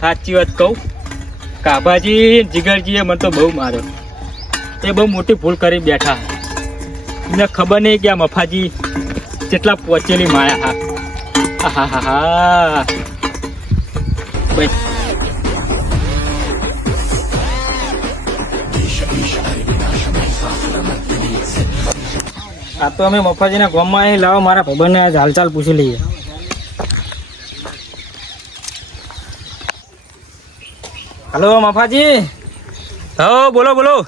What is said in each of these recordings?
સાચી વાત કહું. કાભાજી, જીગરજીએ મને તો બહુ માર્યો. એ બહુ મોટી ભૂલ કરી બેઠા. એમને ખબર નહીં કે આ મફાજી કેટલા પહોંચેલી માયા હા. હા હા હા આ તો અમે મફાજીના ગામમાં અહીં લાવો, મારા ભાઈબંધને હાલચાલ પૂછી લઈએ. હલો મફાજી. હો બોલો બોલો.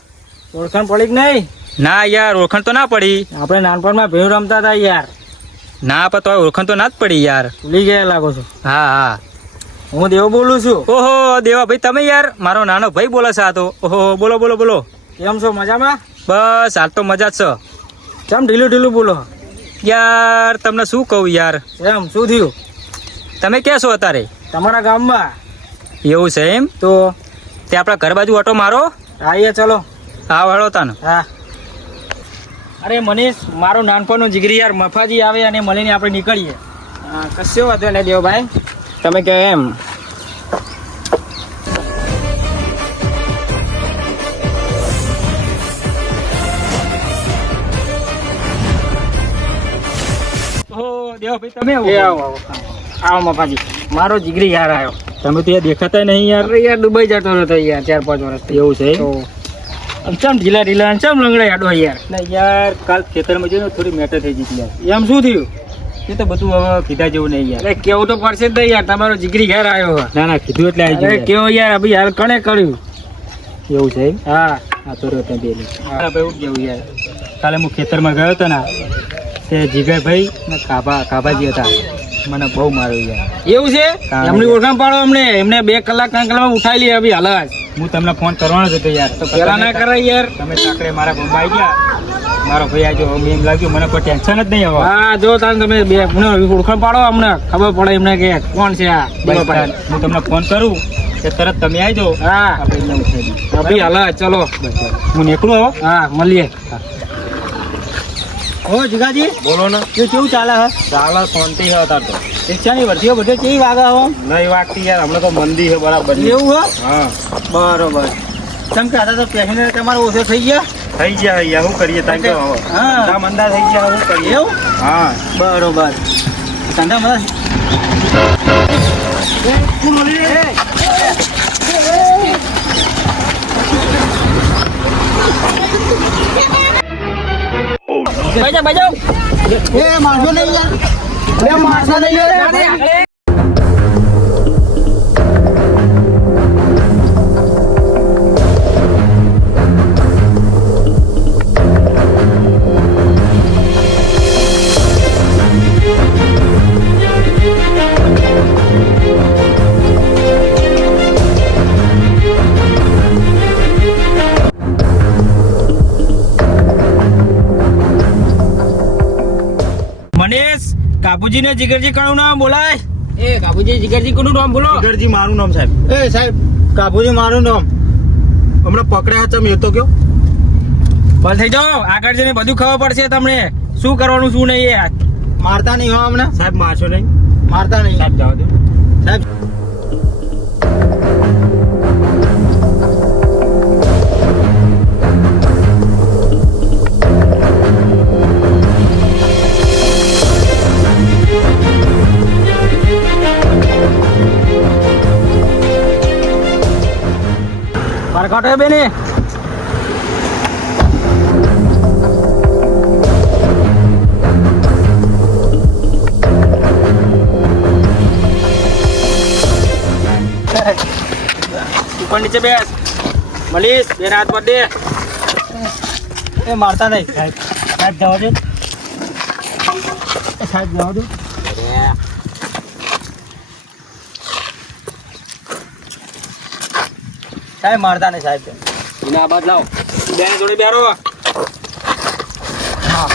ઓળખાણ પડી કે નહીં? ના યાર ઓળખાણ તો ના પડી. આપણે નાનપણમાં ભેળ રમતા હતા યાર. ના પણ તો ઓળખાણ તો ના જ પડી યાર. ભૂલી ગયા લાગો છો. હા હા. હું દેવ બોલું છું. ઓહો દેવા ભાઈ તમે યાર? મારો નાનો ભાઈ બોલે છે આ તો. ઓહો બોલો બોલો બોલો. કેમ છો મજામાં? બસ હાલ તો મજા જ છે. કેમ ઢીલું ઢીલું બોલો. યાર તમને શું કહું યાર? એમ શું થયું? તમે ક્યાં છો અત્યારે? તમારા ગામમાં. એવું છે એમ? તો? તે આપણા ઘર બાજુ ઓટો મારો. આવીએ ચલો. હા વાળો તને. હા. અરે મનીષ મારો નાનપણનો જીગરી યાર મફાજી આવે અને મળીને આપણે નીકળીએ. કશો વાંધો નહીં દેવભાઈ. તમે કહો એમ. દેવભાઈ તમે આવો આવો. આવો મફાજી. મારો જીગરી યાર આવ્યો. તમે તો યાર દેખાતા નહીં યાર. અરે યાર દુબઈ જતો નતો યાર ચાર પાંચ વર્ષ એવું છે આમ ચમ ઢીલા ઢીલા ચમ લંગડા યાડો યાર. ના યાર કાલ ખેતરમાં જોઈને થોડી મેટર થઈ ગઈ યાર. એમ શું થયું? એ તો બધું હવે કીધા જેવું નહીં યાર. કેવું તો પડશે જ નહીં યાર તમારો જીગરી ઘેર આવ્યો ના ના કીધું એટલે આવી ગયું કેવો યાર અભી હાલ કણે કર્યું? એવું છે હા. આ તો રહ્યો ત્યાં બે હા ભાઈ કેવું યાર. કાલે હું ખેતરમાં ગયો હતો ને તે જીગરભાઈ ને કાભા કાભાજી હતા. મને બહુ મારી યાર એવું છે? એમની ઓળખાણ પાડો અમને. એમને બે કલાક ત્રણ કલાકમાં ઉઠાવી લે અભી હાલ હું તમને ફોન કરવાનો જ હતો યાર તો પેલા ના કરાય યાર. તમે ચાકડે મારા ગામમાં આવી ગયા. મારો ભાઈ આજો હવે એમ લાગ્યું મને કોઈ ટેન્શન જ નહીં હવે હા જો તાન તમે બે મને ઓળખાણ પાડો અમને. ખબર પડે એમને કે કોણ છે આ હું તમને ફોન કરું કે તરત તમે આવી જાઓ હા ભાઈ અભી હાલ ચલો. હું નીકળું હવે? હા મળીએ. ઓ જીગાજી બોલો ને એ કેવું ચાલે હે ચાલે શાંતિ હે તાર તો શિક્ષાની વર્તીઓ બધે કેવી વાગે હો નહીં વાગતી યાર હમણાં તો મંદી હે બરાબર એવું હે હા બરોબર ચમ કે આતા તો પેસેન્જર તમારો ઓછો થઈ ગયા થઈ ગયા અહીંયા શું કરીએ તાઈ તો હવે હા. મંદા થઈ ગયા શું કરીએ એવું હા બરોબર ધંધા બધા બાજા બાજા એ માણસો નહીં યાર. એ માણસો નહીં યાર. કાબુજી ને જીગરજી કયું નામ બોલાય? એ કાબુજી જીગરજી કોનું નામ બોલો? જીગરજી મારું નામ સાહેબ. એ સાહેબ. કાબુજી મારું નામ. હમણાં પકડ્યા હતા મેં તો કયો. બંધ થઈ જાઓ આગળ જઈને બધું ખબર પડશે તમને. શું કરવાનું શું નહીં એ મારતા નહીં હો હમણાં. સાહેબ મારશો નહીં. મારતા નહીં. સાહેબ જવા દો. સાહેબ. મારા કાંટો બેને? ઉપર નીચે બેસ. મલીશ બેન હાથ પર દે. એ મારતા નહીં. સાહેબ સાહેબ જવા દે. સાહેબ જવા દો. સાહેબ મારતા નહીં સાહેબ. એને બાદ લાવો. બેન જોડે બેરો હા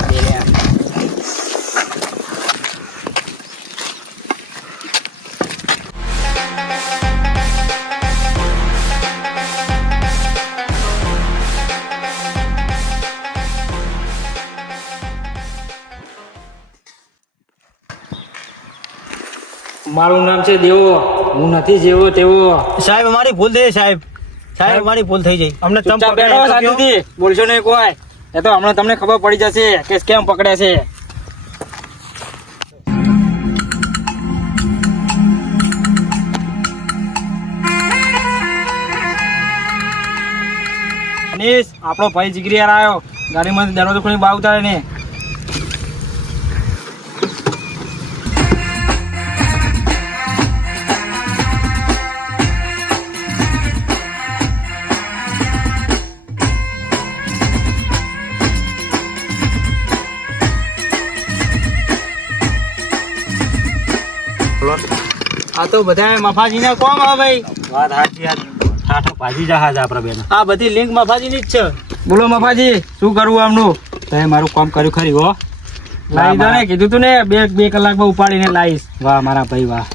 મારું નામ છે દેવો. હું નથી જેવો તેવો. સાહેબ અમારી ભૂલ થઈ સાહેબ. સાહેબ મારી ભૂલ થઈ જાય અમને ચમ બેઠો? શાંતિથી. બોલશો નહીં કોઈ. એ તો હમણાં તમને ખબર પડી જશે કે કેમ પકડ્યા છે. અનીશ આપણો ભાઈ જીગરી આવ્યો. ગાડીમાં દરવાજો ખોલી બહાર ઉતારે ને. આ તો બધા મફાજીને કોમ હા ભાઈ. વાત સાચી ઠાઠો ભાજી જહાજ આપણા બેન. આ બધી લિંક મફાજીની જ છે. બોલો મફાજી શું કરવું આમનું? તમે મારું કામ કર્યું ખરી હો. લાવી દો ને કીધું તું ને બે બે કલાકમાં ઉપાડીને લાવીશ વાહ મારા ભાઈ વાહ.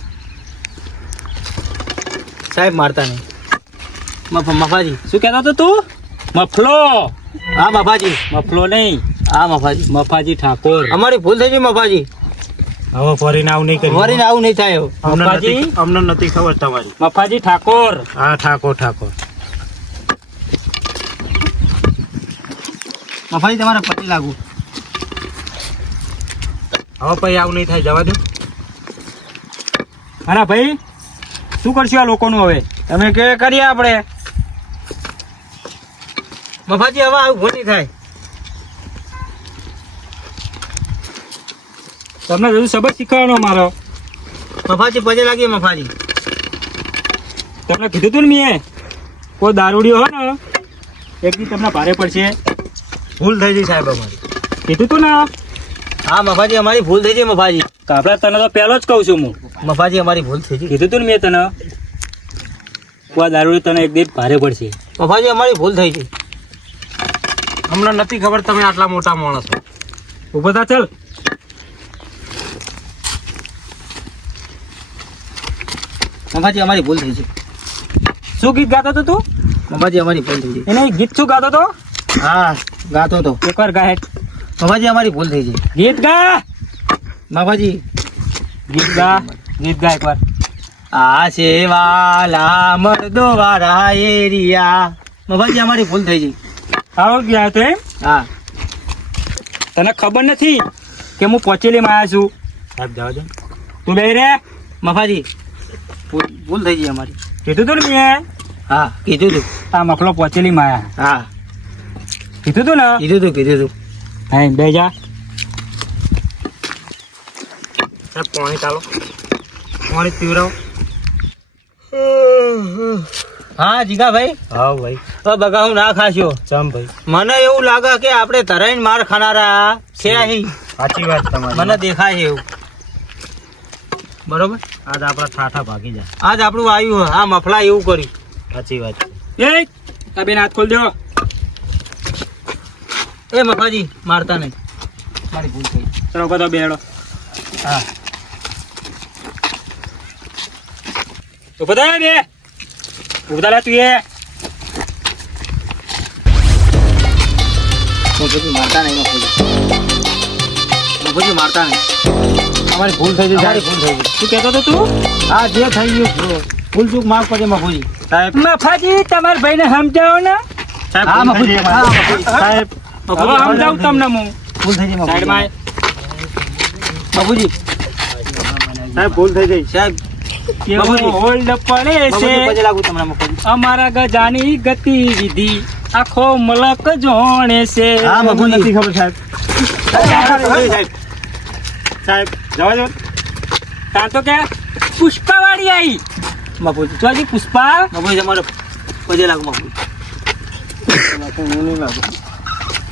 સાહેબ મારતા નહીં. મફ- મફાજી શું કહેતો હતો તું? મફલો. હા મફાજી. મફલો નહીં. હા મફાજી. મફાજી ઠાકોર. અમારી ભૂલ થઈ ગઈ મફાજી. હવે ફરીને આવું નહીં કરી ફરીને આવું નહીં થાય મફાજી? અમને નથી ખબર તમારી. મફાજી ઠાકોર. હા ઠાકોર ઠાકોર. મફાજી તમારે પતિ લાગુ. હવે ભાઈ આવું નહીં થાય જવા દો. અરે ભાઈ શું કરશું આ લોકોનું હવે? તમે કે કરીએ આપણે? મફાજી હવે આવું નહીં થાય. તમને બધું સબક શીખવાનો મારો. મફાજી પજે લાગી મફાજી. તમને કીધું તું ને મેં? કોઈ દારૂડિયો હોય ને એક દી તમને ભારે પડશે. ભૂલ થઈ ગઈ સાહેબ અમારી. કીધું તું ને? હા મફાજી અમારી ભૂલ થઈ ગઈ મફાજી. કાપડા તને તો પહેલો જ કહું છું હું. મફાજી અમારી ભૂલ થઈ ગઈ. કીધું તું ને મેં તને? કોઈ દારૂડિયો તને એક દી ભારે પડશે. મફાજી અમારી ભૂલ થઈ ગઈ. હમણાં નથી ખબર તમે આટલા મોટા માણસ. છો ઊભો થા ચાલ. મફાજી અમારી ભૂલ થઈ છે. શું ગીત ગાતો હતો તું? મમ્માજી અમારી ભૂલ થઈ છે. એને ગીત શું ગાતો હતો? હા ગાતો તો એકવાર ગાય. મમ્માજી અમારી ભૂલ થઈ છે. ગીત ગા! મમ્માજી. ગીત ગા ગીત ગા એકવાર. આ છે મરદો વાળા એરિયા. મમ્માજી અમારી ભૂલ થઈ ગઈ આવો ગયા તો એમ? હા. તને ખબર નથી કે હું પહોંચેલીમાં આવ્યા છું? સાહેબ જવા તું બે રે. મફાજી ભૂલ થઈ ગઈ અમારી. કીધું તું ને મેં? હા કીધું તું. આ મફલો પહોંચેલી માયા. હા. કીધું તું ને? કીધું તું કીધું તું. હા બે જા. પાણી ચાલો. પાણી પીવડાવો. હા જીગાભાઈ? હા ભાઈ. તો બગાવું ના ખાશ્યો ચમ ભાઈ. મને એવું લાગે કે આપણે તરાઈને માર ખાનારા છે અહીં. સાચી વાત તમારી. મને દેખાય છે એવું. બરોબર? આજ આપણા ઠાઠા ભાગી જાય. આજ આપણું આવ્યું હા મફલા એવું કર્યું. સાચી વાત એ આ બેન હાથ ખોલ દો એ મફાજી મારતા નહીં. મારી ભૂલ થઈ. ચલો બધો બેડો હા. તો બધા બે. લે તું એ. મફાજી મારતા નહીં મફાજી મફાજી મારતા નહીં. અમારી ભૂલ થઈ ગઈ સારી ભૂલ થઈ ગઈ. શું કહેતો હતો તું? હા જે થઈ ગયું ભૂલ ચૂક માફ પડે મફુજી સાહેબ. મફાજી તમારા ભાઈને સમજાવો ને. સાહેબ હા, મફુજી. સાહેબ હવે સમજાવું તમને હું. ભૂલ થઈ ગઈ મફુજી સાઈડમાં મફુજી સાહેબ ભૂલ થઈ ગઈ. સાહેબ. હોલ્ડ પડે છે. અમારા ગજાની ગતિવિધિ આખો મલક જોણે છે. હા, મફુજી. નથી ખબર સાહેબ. સાહેબ સાહેબ જવા દો. તાર તો કે પુષ્પાવાળી આવી મફુજી તો હજી પુષ્પા? મફુજી તમારે પજે લાગુ મફુજી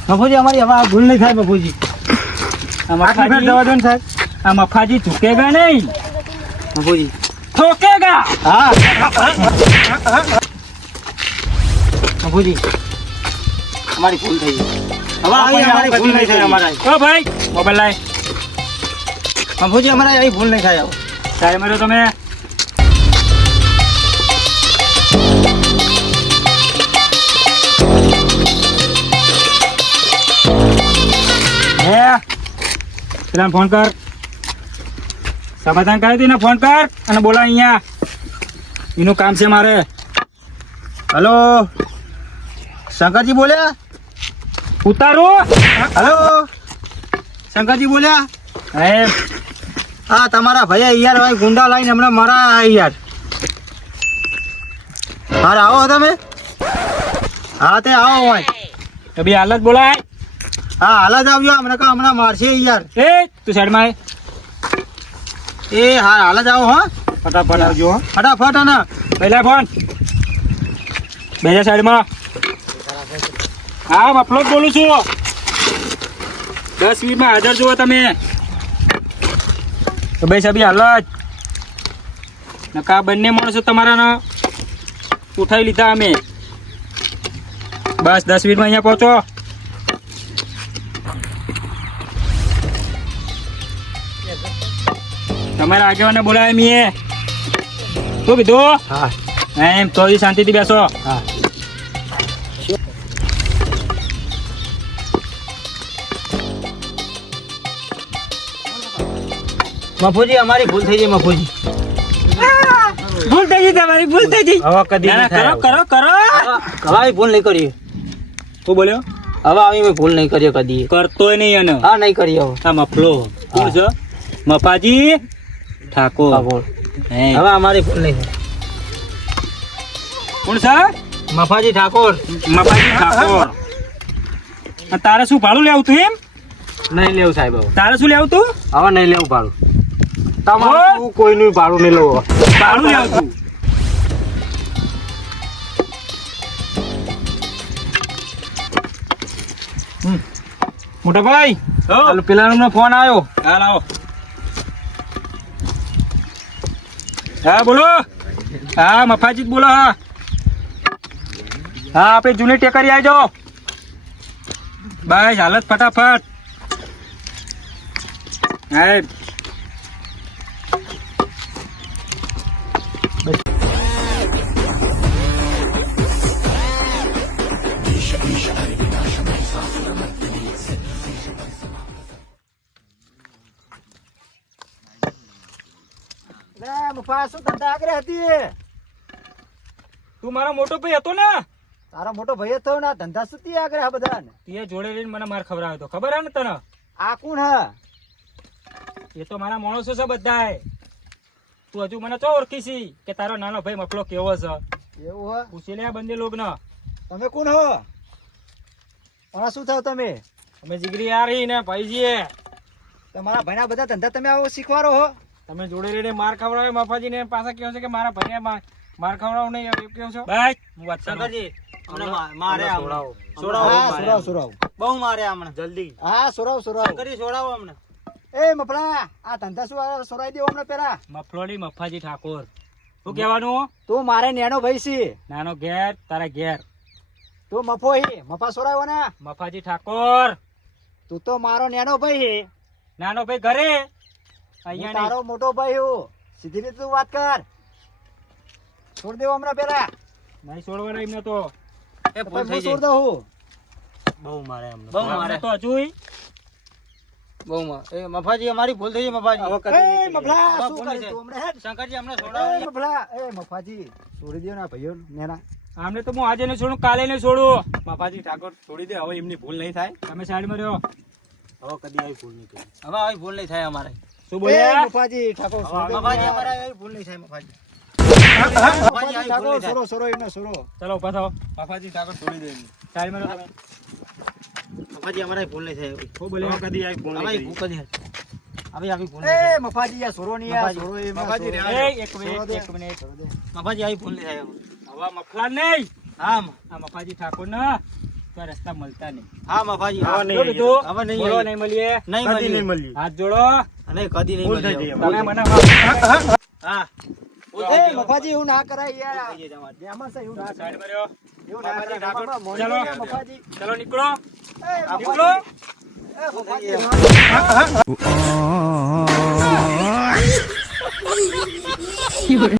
બાપુજી અમારી હવે ભૂલ નહીં થાય બાપુજી. આ આટલી ફેર મફાજી જવા દો ને સાહેબ. આ મફાજી ઝુકેગા નહીં. બાપુજી. ઠોકેગા હા. બાપુજી. અમારી ભૂલ થઈ ગઈ. હવે અમારી ભૂલ નહીં થાય અમારા. ઓ ભાઈ મોબાઈલ લાય. મફુજી અમારે આવી ભૂલ નહીં થાય સાહેબ મળ્યો તમે હે? પેલા ફોન કર. સમાધાન કરી ને ફોન કર અને બોલા અહીંયા. એનું કામ છે મારે. હલો? શંકરજી બોલ્યા? ઉતારો. હલો? શંકરજી બોલ્યા? હે હા તમારા ભાઈ યાર ભાઈ ગુંડા લાઈને હમણાં મારા યાર. હાર આવો તમે. હા તે આવો ભાઈ. બી હાલત બોલાય. હા હાલત જ આવજો. હમણાં કા હમણાં મારશે યાર. એ તું સાઈડમાં. એ હા હાલત આવો હા. ફટાફટ આવજો હા. ફટાફટ અને પહેલા ફોન. બીજા સાઈડમાં. હા મફલો બોલું છું. દસ મિનિટમાં હાજર જુઓ તમે. તો ભાઈ સાહેબ હાલ જ નકા બંને માણસો તમારાના ઉઠાવી લીધા અમે. બસ દસ મિનિટમાં અહીંયા પહોંચો. તમારા આગેવાને બોલાવે મીએ. શું કીધું? હા. એમ તો શાંતિથી બેસો. હા. મફુજી અમારી ભૂલ થઈ ગઈ મફુજી. ભૂલ થઈ ગઈ તમારી ભૂલ થઈ ગઈ. હવે કદી ના, કરો કરો કરો. હવે. ભૂલ નહીં કરી તું બોલ્યો? હવે આવી મેં ભૂલ નહીં કરીએ કદી. કરતોય નહીં અને હા નહીં હવે. આ મફલો. ભૂલ છો મફાજી ઠાકોર. બોલ. હવે અમારી ભૂલ નહીં. કોણ છે મફાજી ઠાકોર. મફાજી ઠાકોર. તારે શું ભાડું લેવું તું એમ? નહીં લેવું સાહેબ તારે શું લેવું તું? હવે નહીં લેવું ભાડું. તમારું કોઈનું ભાડું નહીં લેવું ભાડું નહીં આવતું મોટા ભાઈ હાલો પેલાનો ફોન આવ્યો હાલ આવો હા બોલો. હા મફાજી બોલો હા. હા આપણે જૂની ટેકરી આવી જાઓ બસ હાલત ફટાફટ. હા શું ધંધા આગળ હતી? તું મારો મોટો ભાઈ હતો ને? તારો મોટો ભાઈ હતો ને ધંધા શું તી આગળ હા બધા તે જોડે લઈને મને માર ખબર હતો ખબર હે ને તને? આ કોણ હા? એ તો મારા માણસો છે બધાય. તું હજુ મને ચો ઓળખી છી કે તારો નાનો ભાઈ મફલો કેવો છે? એવું હા? પૂછી લે બંને લોક ને તમે કોણ હો? હમણાં શું થાવ તમે? અમે જીગરી આ રહી ને ભાઈજી તમારા ભાઈના બધા ધંધા તમે આવો શીખવાડો હો. તમે જોડે રેડે માર ખવડાવે મફાજી ને પાછા કહો છો કે મારા ભાઈ માર માર ખવડાવ નહીં એવું કહો છો? ભાઈ હું વાત કરું. મારે સોડાવો. હા સોરાવ સોરાવ બહુ મારે હમણાં જલ્દી. હા સોરાવ સોરાવ કરી સોડાવો હમણાં એ મફળા આ ધંધા શું સોરાઈ દેવો હમણાં પેલા? મફળોડી મફાજી ઠાકોર. શું કહેવાનું? તું મારે નેનો ભાઈ છે. નાનો ઘેર તારા ઘેર. તું મફો હી મફા સોરાયો ને. મફાજી ઠાકોર. તું તો મારો નેનો ભાઈ હે નાનો ભાઈ ઘરે. અહીંયા તારો મોટો ભાઈ હું. સીધી રીતે તું વાત કર. છોડ દેવો હમણાં પેલા નહીં છોડવાના એમને તો. એ તો થઈ છોડ દઉં હું. બહુ મારે હમણાં બહુ મારે. તો હજુય બહુ મારે. એ મફાજી અમારી ભૂલ થઈ ગઈ મફાજી. એ મફલા શું કરે તું હમણાં હેડ? શંકરજી હમણાં એ મફલા એ મફાજી છોડી દો ના ભાઈઓ નેના. આમને તો હું આજે ને છોડું કાલે ને છોડું. મફાજી ઠાકોર છોડી દે. હવે એમની ભૂલ નહીં થાય. તમે સાઈડમાં રહ્યો. હવે કદી આવી ભૂલ નહીં કરી. હવે આવી ભૂલ નહીં થાય અમારે. શું એ બોલ્યા મફાજી ઠાકોર. મફાજી અમારે આવી ભૂલ નહીં થાય મફાજી. આવી ચલો ઊભા થાઓ. મફાજી ઠાકોર છોડી દે તમે. મફાજી અમારે ભૂલ નહીં થાય. બોલ્યા? હવે કદી આવી ભૂલ નહીં કરી. હવે આવી ભૂલ એ મફાજી યાર સોરો નહીં યાર. સોરો એમને મફાજી. એ, એક મિનિટ એક મિનિટ. મફાજી આવી ભૂલ નહીં થાય હવે. હવે મફલા નહીં. હા આ મફાજી ઠાકોર ના તો રસ્તા મળતા નહીં. હા મફાજી. હા, હવે હવે નહીં બોલો આવી. નહીં મળીએ. નહીં મળીએ. હાથ જોડો. અને કદી નહીં. તમે મને હા. એ મફાજી એવું ના કરાય યાર. એમાં છે એવું ના કરાય. સાઈડમાં રહ્યો. એવું ના કરાય. ચાલો. મફાજી. ચલો નીકળો. એ નીકળો મફાજી.